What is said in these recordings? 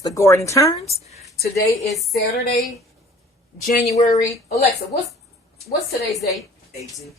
as The Garden Turns. Today is Saturday, January. Alexa, what's today's date? 18th.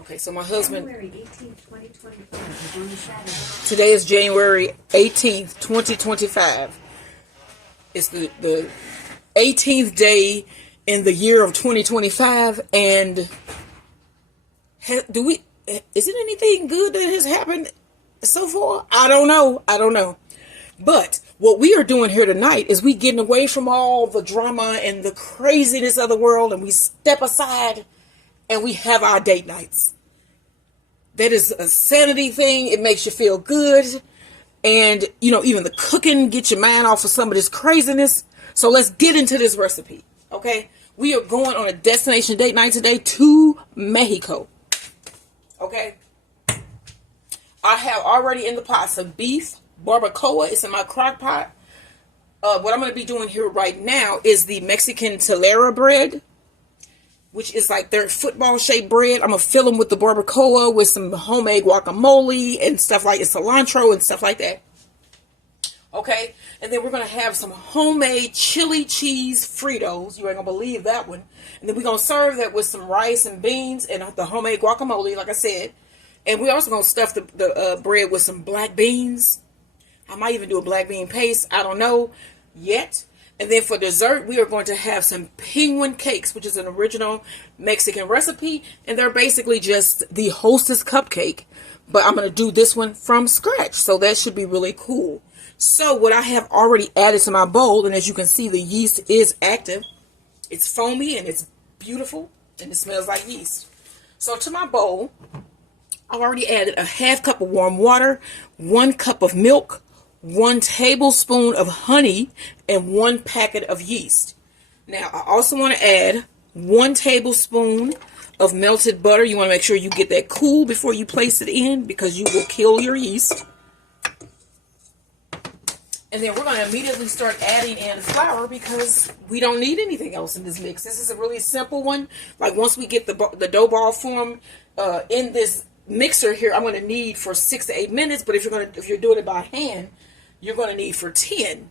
Okay, so my husband. January 18th, 2025 on Saturday. Today is January 18th, 2025. It's the 18th day in the year of 2025, and is it anything good that has happened so far? I don't know. But what we are doing here tonight is we getting away from all the drama and the craziness of the world, and we step aside and we have our date nights. That is a sanity thing. It makes you feel good. And, even the cooking, get your mind off of some of this craziness. So let's get into this recipe. Okay. We are going on a destination date night today to Mexico. Okay. I have already in the pot some beef barbacoa. It's in my crock pot. What I'm going to be doing here right now is the Mexican Telera Bread, which is like their football shaped bread. I'm going to fill them with the barbacoa with some homemade guacamole and stuff like cilantro and stuff like that. Okay. And then we're going to have some homemade chili cheese Fritos. You ain't going to believe that one. And then we're going to serve that with some rice and beans and the homemade guacamole, like I said. And we're also going to stuff the bread with some black beans. I might even do a black bean paste. I don't know yet. And then for dessert, we are going to have some penguin cakes, which is an original Mexican recipe. And they're basically just the Hostess cupcake. But I'm going to do this one from scratch. So that should be really cool. So what I have already added to my bowl, and as you can see, the yeast is active. It's foamy and it's beautiful. And it smells like yeast. So to my bowl, I've already added a half cup of warm water, 1 cup of milk, 1 tablespoon of honey, and 1 packet of yeast. Now, I also want to add 1 tablespoon of melted butter. You want to make sure you get that cool before you place it in because you will kill your yeast. And then we're going to immediately start adding in flour because we don't need anything else in this mix. This is a really simple one. Like once we get the dough ball form in this mixer here, I'm going to knead for 6 to 8 minutes. But if you're doing it by hand, you're going to need for 10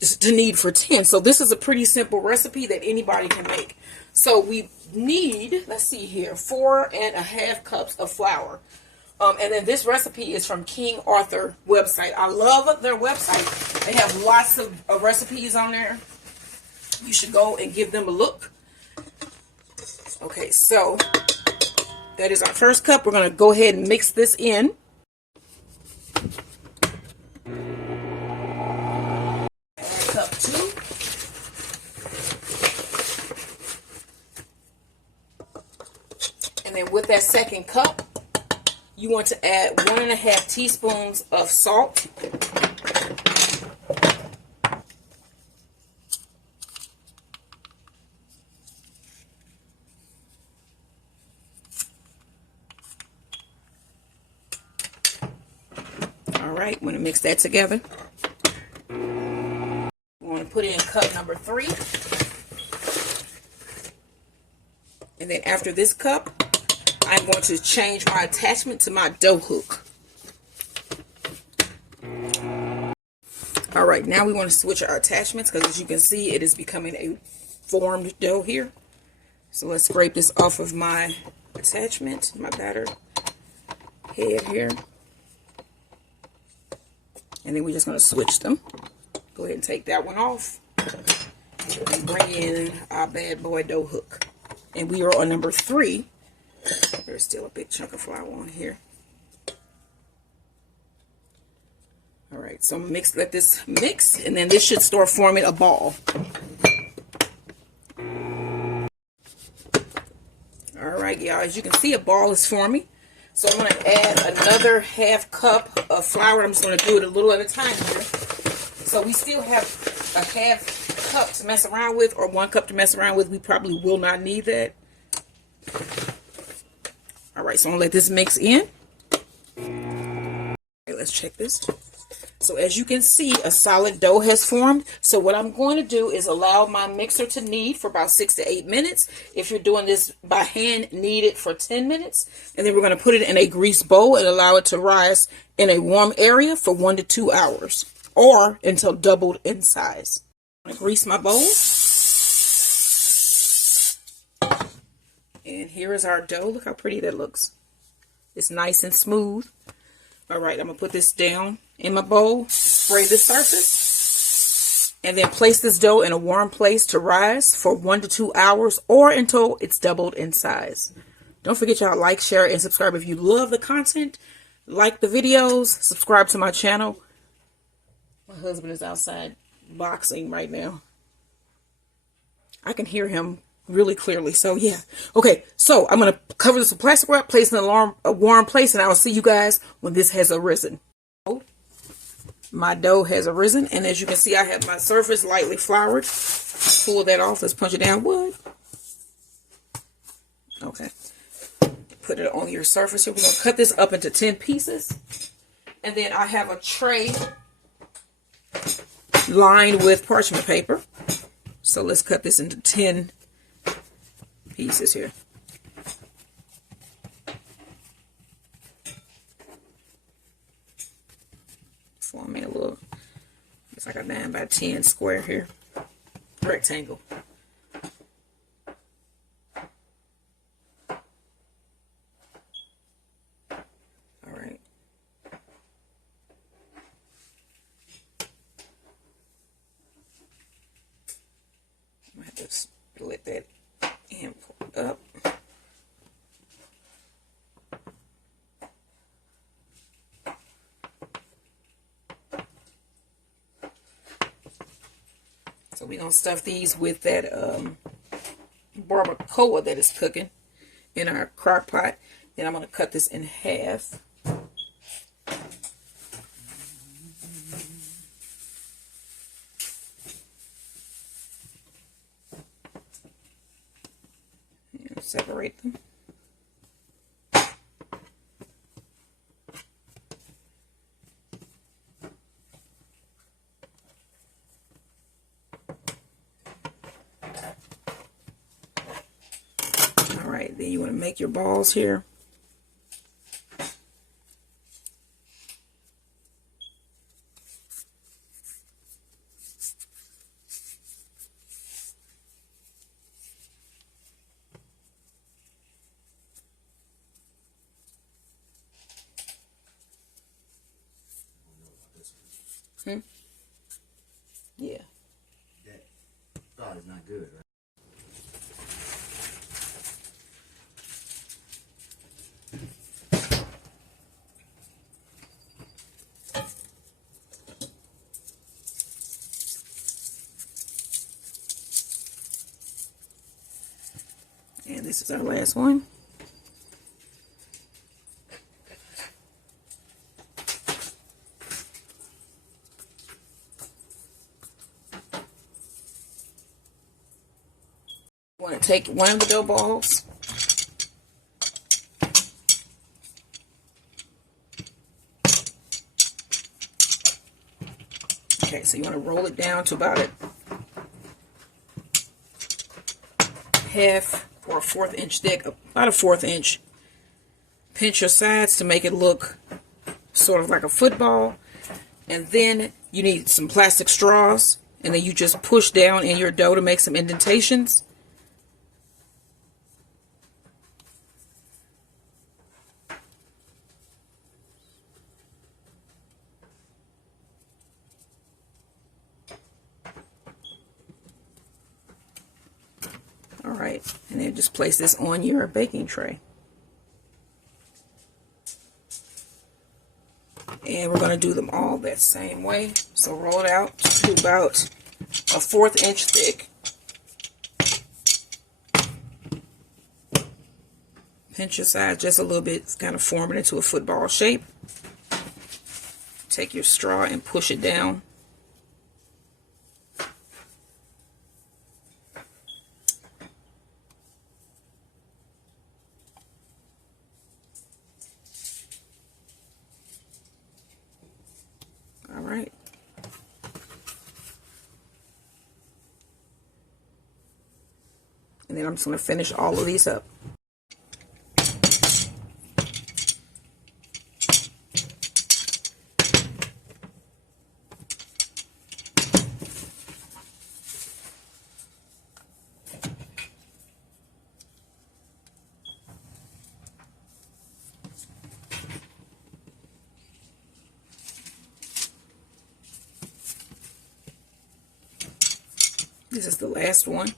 to knead for 10. So this is a pretty simple recipe that anybody can make. So we need, let's see here, 4.5 cups of flour. And then this recipe is from King Arthur website. I love their website. They have lots of recipes on there. You should go and give them a look. Okay, so that is our first cup. We're going to go ahead and mix this in. Cup 2. And then with that second cup, you want to add 1.5 teaspoons of salt. All right, I'm going to mix that together. We want to put in cup number 3. And then after this cup, I'm going to change my attachment to my dough hook. All right, now we want to switch our attachments because as you can see, it is becoming a formed dough here. So let's scrape this off of my attachment, my batter head here. And then we're just going to switch them. Go ahead and take that one off. And bring in our bad boy dough hook. And we are on number 3. There's still a big chunk of flour on here. All right, so let this mix, and then this should start forming a ball. All right, y'all, as you can see, a ball is forming. So I'm going to add another half cup of flour. I'm just going to do it a little at a time here. So we still have a half cup to mess around with, or 1 cup to mess around with. We probably will not need that. All right, so I'm going to let this mix in. Okay, let's check this. So as you can see, a solid dough has formed. So what I'm going to do is allow my mixer to knead for about 6 to 8 minutes. If you're doing this by hand, knead it for 10 minutes. And then we're going to put it in a grease bowl and allow it to rise in a warm area for 1 to 2 hours. or until doubled in size. I'm going to grease my bowl. And here is our dough. Look how pretty that looks. It's nice and smooth. All right, I'm going to put this down in my bowl, spray the surface, and then place this dough in a warm place to rise for 1 to 2 hours or until it's doubled in size. Don't forget y'all like, share, and subscribe if you love the content. Like the videos, subscribe to my channel. My husband is outside boxing right now. I can hear him really clearly. So yeah. Okay, so I'm going to cover this with plastic wrap, place in a warm place, and I will see you guys when this has arisen. My dough has arisen, and as you can see, I have my surface lightly floured. Pull that off. Let's punch it down. What? Okay. Put it on your surface here. We're going to cut this up into 10 pieces. And then I have a tray lined with parchment paper. So let's cut this into 10 pieces here. Form me a little, it's like a 9 by 10 square here. Rectangle. Just let that end up. So we're going to stuff these with that barbacoa that is cooking in our crock pot. Then I'm going to cut this in half. Separate them. All right, then you want to make your balls here. Yeah. That thought is not good, right? And this is our last one. You want to take one of the dough balls, okay, so you want to roll it down to about a half or a 1/4 inch thick, about a 1/4 inch. Pinch your sides to make it look sort of like a football, and then you need some plastic straws, and then you just push down in your dough to make some indentations. Alright, and then just place this on your baking tray. And we're going to do them all that same way. So roll it out to about a 1/4 inch thick. Pinch your sides just a little bit. It's kind of forming into a football shape. Take your straw and push it down. All right. And then I'm just going to finish all of these up. This is the last one.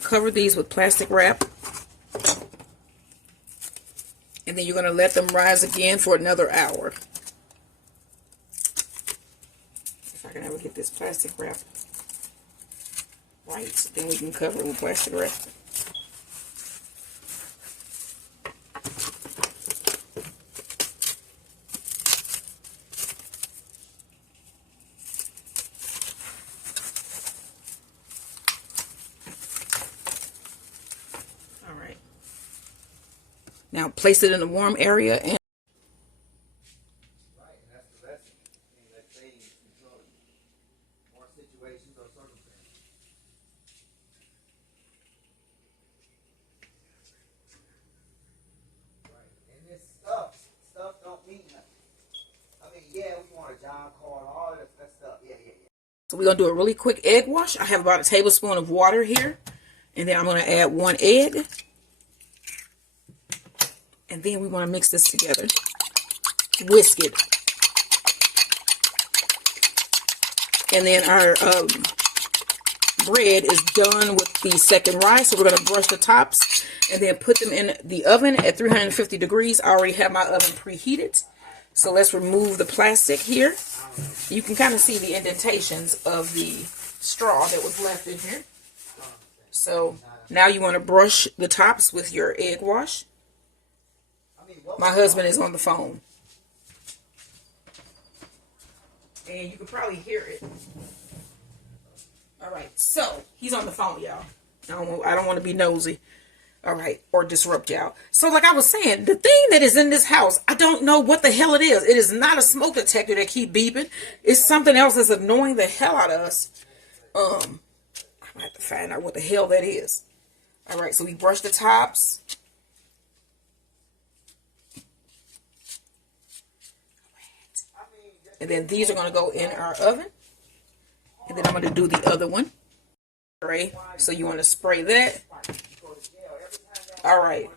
Cover these with plastic wrap, and then you're going to let them rise again for another hour. If I can ever get this plastic wrap right, then we can cover it with plastic wrap. Now place it in a warm area and Right, and that's the lesson. And that thing is controlling more situations or circumstances. Right. And this stuff don't mean nothing. I mean, yeah, we want a John card, all that stuff. Yeah. so we're gonna do a really quick egg wash. I have about a tablespoon of water here, and then I'm gonna add 1 egg. And then we want to mix this together. Whisk it. And then our bread is done with the second rise. So we're going to brush the tops and then put them in the oven at 350 degrees. I already have my oven preheated. So let's remove the plastic here. You can kind of see the indentations of the straw that was left in here. So now you want to brush the tops with your egg wash. My husband is on the phone. And you can probably hear it. Alright, so he's on the phone, y'all. I don't want to be nosy. Alright, or disrupt y'all. So like I was saying, the thing that is in this house, I don't know what the hell it is. It is not a smoke detector that keep beeping. It's something else that's annoying the hell out of us. I'm gonna have to find out what the hell that is. Alright, so we brush the tops. And then these are going to go in our oven. And then I'm going to do the other one. Spray. So you want to spray that. Alright.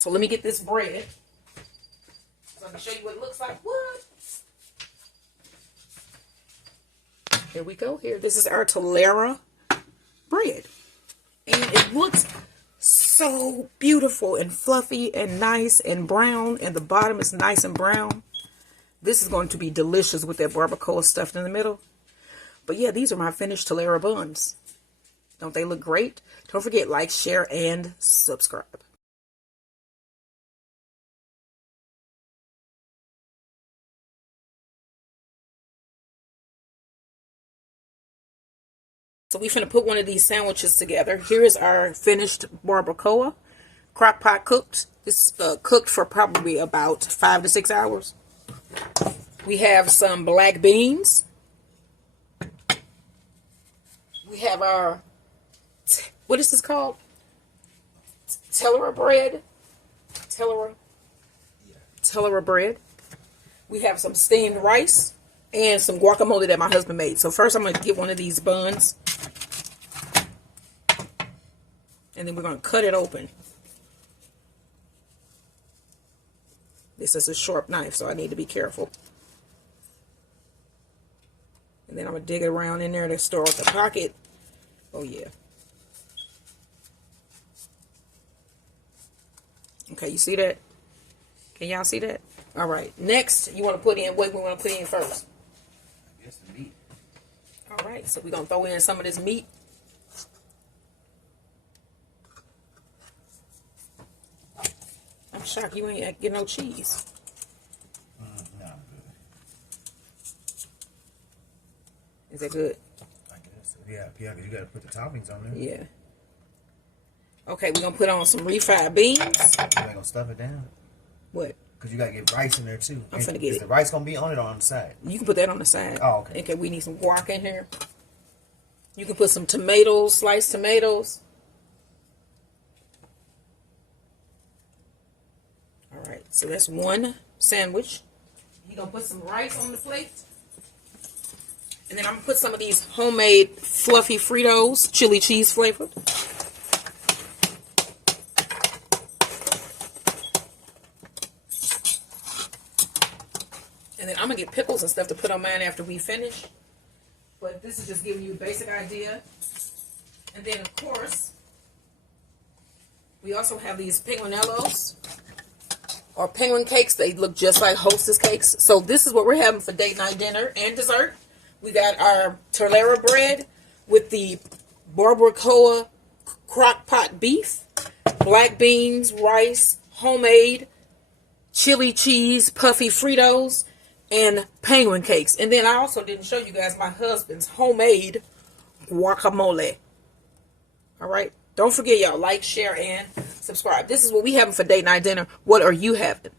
So let me get this bread. So I can show you what it looks like. What? Here we go. Here. This is our Telera bread. And it looks so beautiful and fluffy and nice and brown. And the bottom is nice and brown. This is going to be delicious with that barbacoa stuffed in the middle. But yeah, these are my finished Telera buns. Don't they look great? Don't forget, like, share, and subscribe. So we finna put one of these sandwiches together. Here is our finished barbacoa. Crock pot cooked. This cooked for probably about 5 to 6 hours. We have some black beans. We have our, what is this called? Telera bread. Telera bread. We have some steamed rice and some guacamole that my husband made. So first I'm going to get one of these buns. And then we're going to cut it open. This is a sharp knife, so I need to be careful. And then I'm going to dig it around in there to store out the pocket. Oh, yeah. Okay, you see that? Can y'all see that? All right. Next, you want to put in, what we want to put in first? I guess the meat. All right, so we're going to throw in some of this meat. I'm shocked you ain't get no cheese. No, I'm good. Is that good? I guess. Yeah, because you got to put the toppings on there. Yeah. Okay, we're going to put on some refried beans. You ain't going to stuff it down? What? Because you got to get rice in there, too. I'm finna get Is it. the rice going to be on it or on the side? You can put that on the side. Oh, okay. Okay, we need some guac in here. You can put some tomatoes, sliced tomatoes. All right, so that's one sandwich. You're going to put some rice on the plate. And then I'm going to put some of these homemade fluffy Fritos, chili cheese flavored. And then I'm going to get pickles and stuff to put on mine after we finish. But this is just giving you a basic idea. And then, of course, we also have these penguinellos or penguin cakes. They look just like Hostess cakes. So this is what we're having for date night dinner and dessert. We got our Telera bread with the Barbacoa crock pot beef, black beans, rice, homemade chili cheese, puffy Fritos, and penguin cakes. And then I also didn't show you guys my husband's homemade guacamole. All right. Don't forget, y'all, like, share, and subscribe. This is what we having for date night dinner. What are you having?